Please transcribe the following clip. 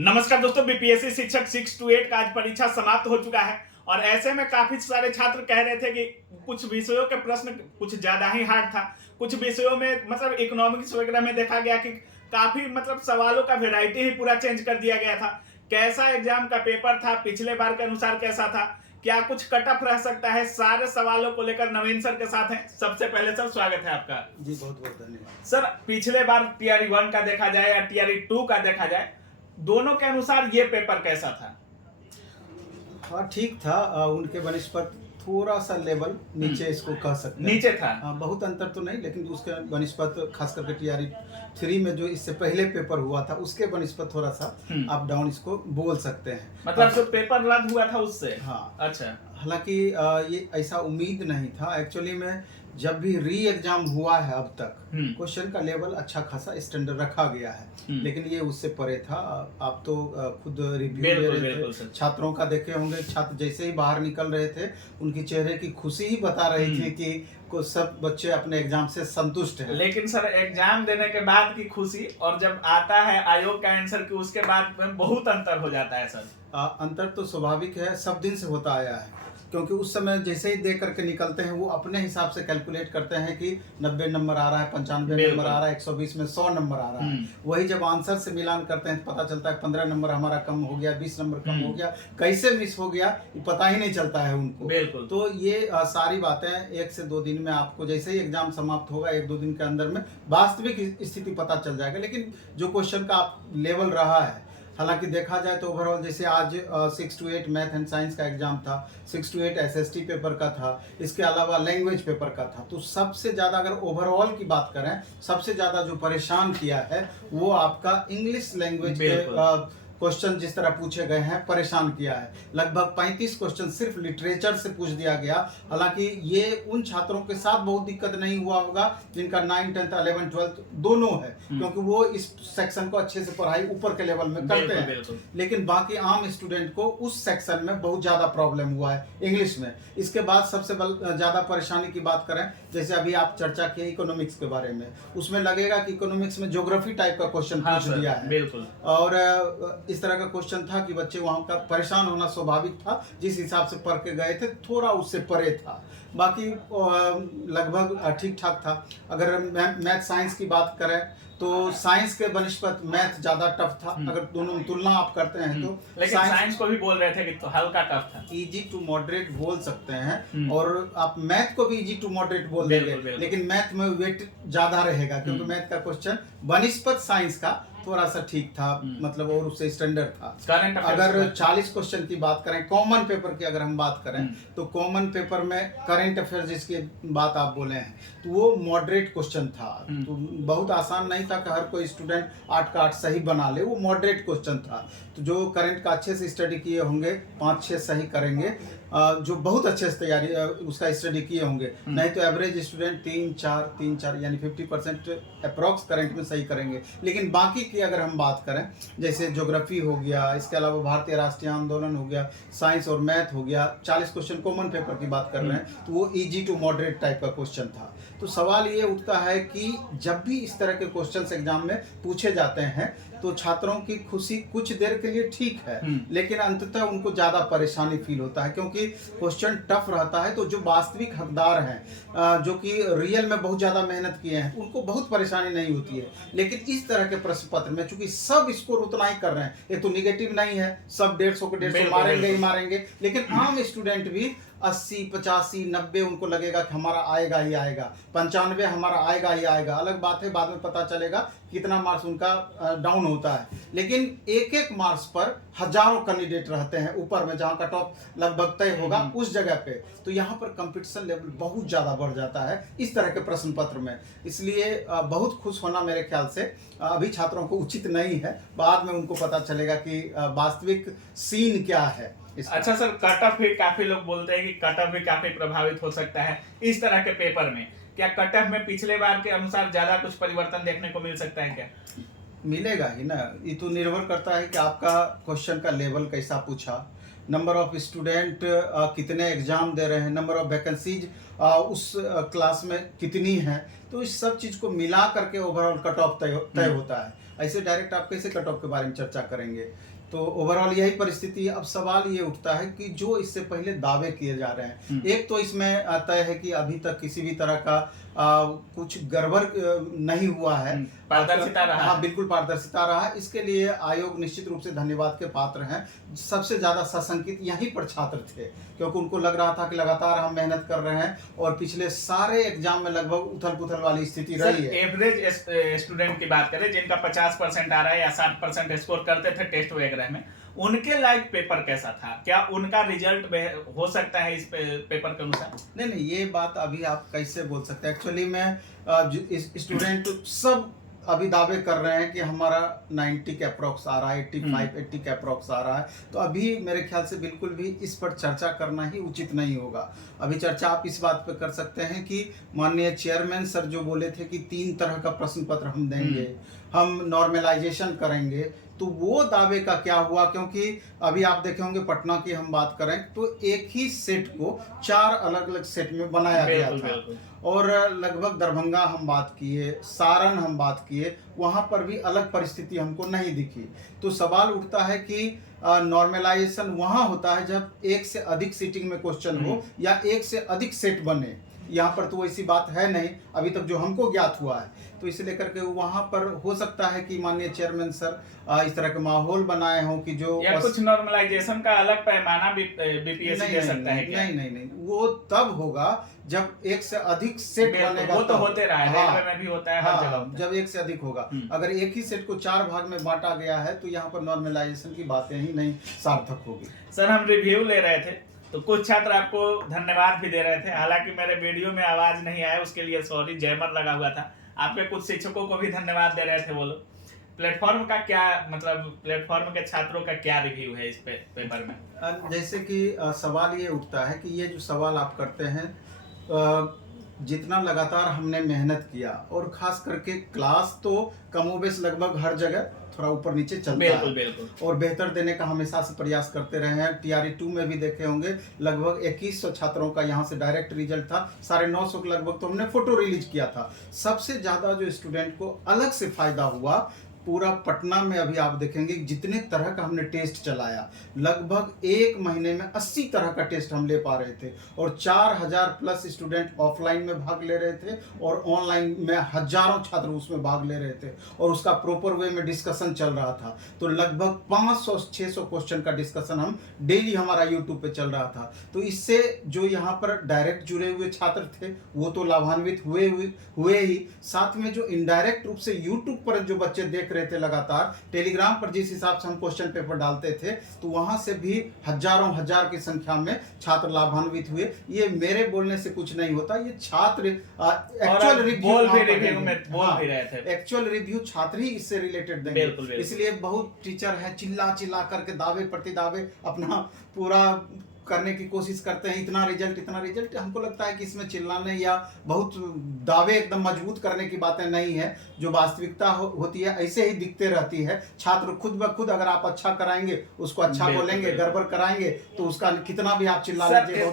नमस्कार दोस्तों, बीपीएससी शिक्षक 6 to 8 का आज परीक्षा समाप्त हो चुका है और ऐसे में काफी सारे छात्र कह रहे थे कि कुछ विषयों के प्रश्न कुछ ज्यादा ही हार्ड था। कुछ विषयों में मतलब इकोनॉमिक्स वगैरह में देखा गया कि काफी मतलब सवालों का वैरायटी ही पूरा चेंज कर दिया गया था। कैसा एग्जाम का पेपर था, पिछले बार के अनुसार कैसा था, क्या कुछ कट ऑफ रह सकता है, सारे सवालों को लेकर नवीन सर के साथ हैं। सबसे पहले सर स्वागत है आपका। जी बहुत बहुत धन्यवाद सर, पिछले बार टीआरई 1 का देखा जाए या टीआरई 2 का देखा जाए, दोनों के अनुसार ये पेपर कैसा था? हाँ ठीक था। उनके बनिस्पत थोड़ा सा लेवल नीचे इसको कह सकते हैं। नीचे था। बहुत अंतर तो नहीं, लेकिन उसके बनिस्पत खास करके टीआरई 3 में जो इससे पहले पेपर हुआ था उसके बनिस्पत थोड़ा सा अप डाउन इसको बोल सकते हैं। मतलब जो पेपर रद्द हुआ था उससे। हाँ अच्छा। हालांकि ये ऐसा उम्मीद नहीं था एक्चुअली में। जब भी री एग्जाम हुआ है अब तक क्वेश्चन का लेवल अच्छा खासा स्टैंडर्ड रखा गया है, लेकिन ये उससे परे था। आप तो खुद रिव्यू ले रहे थे, छात्रों का देखे होंगे। छात्र जैसे ही बाहर निकल रहे थे उनकी चेहरे की खुशी ही बता रही थी कि को सब बच्चे अपने एग्जाम से संतुष्ट हैं। लेकिन सर, एग्जाम देने के बाद की खुशी और जब आता है आयोग का आंसर की उसके बाद में बहुत अंतर हो जाता है सर। अंतर तो स्वाभाविक है, सब दिन से होता आया है, क्योंकि उस समय जैसे ही दे करके निकलते हैं वो अपने हिसाब से कैलकुलेट करते हैं कि 90 नंबर आ रहा है, 95 नंबर आ रहा है, 120 में 100 नंबर आ रहा है। वही जब आंसर से मिलान करते हैं पता चलता है 15 नंबर हमारा कम हो गया, 20 नंबर कम हो गया, कैसे मिस हो गया ये पता ही नहीं चलता है उनको। तो ये सारी बातें 1 से 2 दिन में आपको जैसे ही एग्जाम समाप्त होगा 1-2 दिन के अंदर में वास्तविक स्थिति पता चल जाएगा। लेकिन जो क्वेश्चन का लेवल रहा है, हालांकि देखा जाए तो ओवरऑल जैसे आज 6 to 8 मैथ एंड साइंस का एग्जाम था, 6 to 8 एसएसटी पेपर का था, इसके अलावा लैंग्वेज पेपर का था। तो सबसे ज़्यादा अगर ओवरऑल की बात करें, सबसे ज़्यादा जो परेशान किया है वो आपका इंग्लिश लैंग्वेज के क्वेश्चन जिस तरह पूछे गए हैं परेशान किया है। लगभग 35 क्वेश्चन सिर्फ लिटरेचर से पूछ दिया गया। हालांकि ये उन छात्रों के साथ बहुत दिक्कत नहीं हुआ होगा जिनका 9th 10th 11th 12th दोनों है, क्योंकि वो इस सेक्शन को अच्छे से पढ़ाई ऊपर के लेवल में करते हैं। लेकिन बाकी आम स्टूडेंट को उस सेक्शन में बहुत ज्यादा प्रॉब्लम हुआ है इंग्लिश में। इसके बाद सबसे ज्यादा परेशानी की बात करें, जैसे अभी आप चर्चा किए इकोनॉमिक्स के बारे में, उसमें लगेगा कि इकोनॉमिक्स में ज्योग्राफी टाइप का क्वेश्चन पूछ दिया है। और इस तरह का क्वेश्चन था कि बच्चे वहां का परेशान होना स्वाभाविक था। जिस हिसाब से पढ़ के गए थे थोड़ा उससे परे था, बाकी लगभग ठीक ठाक था। अगर मैथ साइंस की बात करें तो साइंस के बनिस्पत मैथ ज्यादा टफ था। अगर दोनों में तुलना आप करते हैं तो लेकिन साइंस को भी बोल रहे थे कि तो हल्का टफ था। इजी टू मॉडरेट बोल सकते हैं, और आप मैथ को भी इजी टू मॉडरेट बोल देंगे, लेकिन मैथ में वेट ज्यादा रहेगा, क्योंकि मैथ का क्वेश्चन बनिस्पत साइंस का थोड़ा सा ठीक था, मतलब और उससे स्टैंडर्ड था। अगर 40 क्वेश्चन की बात करें, कॉमन पेपर की अगर हम बात करें तो कॉमन पेपर में करंट अफेयर जिसकी बात आप बोले हैं तो वो मॉडरेट क्वेश्चन था। तो बहुत आसान नहीं था कि हर कोई स्टूडेंट 8 का 8 सही बना ले, वो मॉडरेट क्वेश्चन था। तो जो करंट का अच्छे से स्टडी किए होंगे 5-6 सही करेंगे, जो बहुत अच्छे से तैयारी उसका स्टडी किए होंगे। नहीं तो एवरेज स्टूडेंट 3-4 यानी 50% अप्रॉक्स करंट में सही करेंगे। लेकिन बाकी की अगर हम बात करें, जैसे ज्योग्राफी हो गया, इसके अलावा भारतीय राष्ट्रीय आंदोलन हो गया, साइंस और मैथ हो गया, 40 क्वेश्चन कॉमन पेपर की बात कर रहे हैं तो वो इजी टू मॉडरेट टाइप का क्वेश्चन था। तो सवाल ये उठता है कि जब भी इस तरह के क्वेश्चंस एग्जाम में पूछे जाते हैं तो छात्रों की खुशी कुछ देर के लिए ठीक है, लेकिन अंततः उनको ज्यादा परेशानी फील होता है, क्योंकि क्वेश्चन टफ रहता है। तो जो वास्तविक हकदार हैं, जो कि रियल में बहुत ज्यादा मेहनत किए हैं, उनको बहुत परेशानी नहीं होती है। लेकिन इस तरह के प्रश्न पत्र में चूंकि सब स्कोर उतना ही कर रहे हैं, ये तो निगेटिव नहीं है, सब 150 को 150 मारेंगे ही मारेंगे, लेकिन आम स्टूडेंट भी 80, 85, 90 उनको लगेगा कि हमारा आएगा ही आएगा, 95 हमारा आएगा ही आएगा। अलग बात है बाद में पता चलेगा कितना मार्क्स उनका डाउन होता है। लेकिन एक मार्क्स पर हजारों कैंडिडेट रहते हैं ऊपर में, जहां कट ऑफ लगभग तय होगा उस जगह पे। तो यहाँ पर कंपटीशन लेवल बहुत ज्यादा बढ़ जाता है इस तरह के प्रश्न पत्र में। इसलिए बहुत खुश होना मेरे ख्याल से अभी छात्रों को उचित नहीं है। बाद में उनको पता चलेगा कि वास्तविक सीन क्या है। अच्छा सर, कट ऑफ भी काफी लोग बोलते हैं कि कट ऑफ भी काफी प्रभावित हो सकता है इस तरह के पेपर में। क्या कट ऑफ में पिछले बार के अनुसार ज्यादा कुछ परिवर्तन देखने को मिल सकता है? क्या मिलेगा ही ना, ये तो निर्भर करता है कि आपका क्वेश्चन का लेवल कैसा पूछा, नंबर ऑफ स्टूडेंट कितने एग्जाम दे रहे हैं, नंबर ऑफ वैकेंसीज उस क्लास में कितनी हैं। तो इस सब चीज़ को मिला करके ओवरऑल कट ऑफ तय होता है। ऐसे डायरेक्ट आप कैसे कट ऑफ के बारे में चर्चा करेंगे। तो ओवरऑल यही परिस्थिति है। अब सवाल ये उठता है कि जो इससे पहले दावे किए जा रहे हैं, एक तो इसमें तय है कि अभी तक किसी भी तरह का कुछ गड़बड़ नहीं हुआ है, पारदर्शिता रहा। हाँ बिल्कुल पारदर्शिता रहा। इसके लिए आयोग निश्चित रूप से धन्यवाद के पात्र हैं। सबसे ज्यादा सशंकित यहीं पर छात्र थे, क्योंकि उनको लग रहा था कि लगातार हम मेहनत कर रहे हैं और पिछले सारे एग्जाम में लगभग उथल पुथल वाली स्थिति रही है। एवरेज स्टूडेंट की बात करें जिनका 50% आ रहा है या 60% स्कोर करते थे टेस्ट वगैरह में, उनके लायक पेपर कैसा था? क्या उनका रिजल्ट हो सकता है इस पेपर के अनुसार? नहीं, ये बात अभी आप कैसे बोल सकते हैं। एक्चुअली में स्टूडेंट सब अभी दावे कर रहे हैं कि हमारा 90 के अप्रॉक्स आ रहा है, 85-80 के अप्रॉक्स आ रहा है। तो अभी मेरे ख्याल से बिल्कुल भी इस पर चर्चा करना ही उचित नहीं होगा। अभी चर्चा आप इस बात पे कर सकते हैं कि माननीय चेयरमैन सर जो बोले थे कि 3 तरह का प्रश्न पत्र हम देंगे, हम नॉर्मलाइजेशन करेंगे, तो वो दावे का क्या हुआ? क्योंकि अभी आप देखे होंगे पटना की हम बात करें तो एक ही सेट को 4 अलग अलग सेट में बनाया गया था। और लगभग दरभंगा हम बात किए, सारण हम बात किए, वहां पर भी अलग परिस्थिति हमको नहीं दिखी। तो सवाल उठता है कि नॉर्मलाइजेशन वहां होता है जब एक से अधिक सीटिंग में क्वेश्चन हो या एक से अधिक सेट बने। यहाँ पर तो ऐसी बात है नहीं अभी तक जो हमको ज्ञात हुआ है। तो इसे लेकर के वहां पर हो सकता है कि माननीय चेयरमैन सर इस तरह के माहौल बनाए हों कि जो या कुछ नॉर्मलाइजेशन का अलग पैमाना भी बीपीएससी दे सकता है क्या? नहीं, वो तब होगा जब एक से अधिक सेट बनेगा। वो तो होते रहा है, रेलवे में भी होता है, हर जगह जब एक से अधिक होगा। अगर एक ही सेट को 4 भाग में बांटा गया है तो यहाँ पर नॉर्मलाइजेशन की बातें ही नहीं सार्थक होगी। सर हम रिव्यू ले रहे थे तो कुछ छात्र आपको धन्यवाद भी दे रहे थे, हालांकि मेरे वीडियो में आवाज नहीं आया, उसके लिए सॉरी, जयमर लगा हुआ था। आपके कुछ शिक्षकों को भी धन्यवाद दे रहे थे वो लोग। प्लेटफॉर्म का क्या मतलब, प्लेटफॉर्म के छात्रों का क्या रिव्यू है इस पेपर में? जैसे कि सवाल ये उठता है कि ये जो सवाल आप करते हैं, जितना लगातार हमने मेहनत किया और खास करके क्लास तो कमोबेश लगभग हर जगह थोड़ा ऊपर नीचे चलता है, बिल्कुल। और बेहतर देने का हमेशा से प्रयास करते रहे हैं। TRE 2 में भी देखे होंगे लगभग 2100 छात्रों का यहाँ से डायरेक्ट रिजल्ट था, 950 के लगभग तो हमने फोटो रिलीज किया था। सबसे ज्यादा जो स्टूडेंट को अलग से फायदा हुआ पूरा पटना में, अभी आप देखेंगे जितने तरह का हमने टेस्ट चलाया, लगभग 1 महीने में 80 तरह का टेस्ट हम ले पा रहे थे और 4000 प्लस स्टूडेंट ऑफलाइन में भाग ले रहे थे और ऑनलाइन में हजारों छात्र उसमें भाग ले रहे थे और उसका प्रॉपर वे में डिस्कशन चल रहा था। तो लगभग 500-600 क्वेश्चन का डिस्कशन हम डेली हमारा यूट्यूब पे चल रहा था। तो इससे जो यहाँ पर डायरेक्ट जुड़े हुए छात्र थे वो तो लाभान्वित हुए ही, साथ में जो इनडायरेक्ट रूप से यूट्यूब पर जो बच्चे देख रहे थे लगातार, टेलीग्राम पर जिस हिसाब से हम क्वेश्चन पेपर डालते थे तो वहां से भी हजारों हजार की संख्या में छात्र लाभान्वित हुए। ये मेरे बोलने से कुछ नहीं होता, ये छात्र एक्चुअल रिव्यू छात्र ही इससे रिलेटेड देंगे। इसलिए बहुत टीचर है चिल्ला चिल्ला करके दावे प्रतिदावे अपना पूरा करने की कोशिश करते हैं, इतना रिजल्ट। हमको लगता है कि इसमें चिल्लाने या बहुत दावे एकदम मजबूत करने की बातें नहीं है। जो वास्तविकता होती है ऐसे ही दिखते रहती है। छात्र खुद ब खुद अगर आप अच्छा कराएंगे उसको अच्छा बोलेंगे, गड़बड़ कराएंगे तो उसका कितना भी आप चिल्ला लीजिए।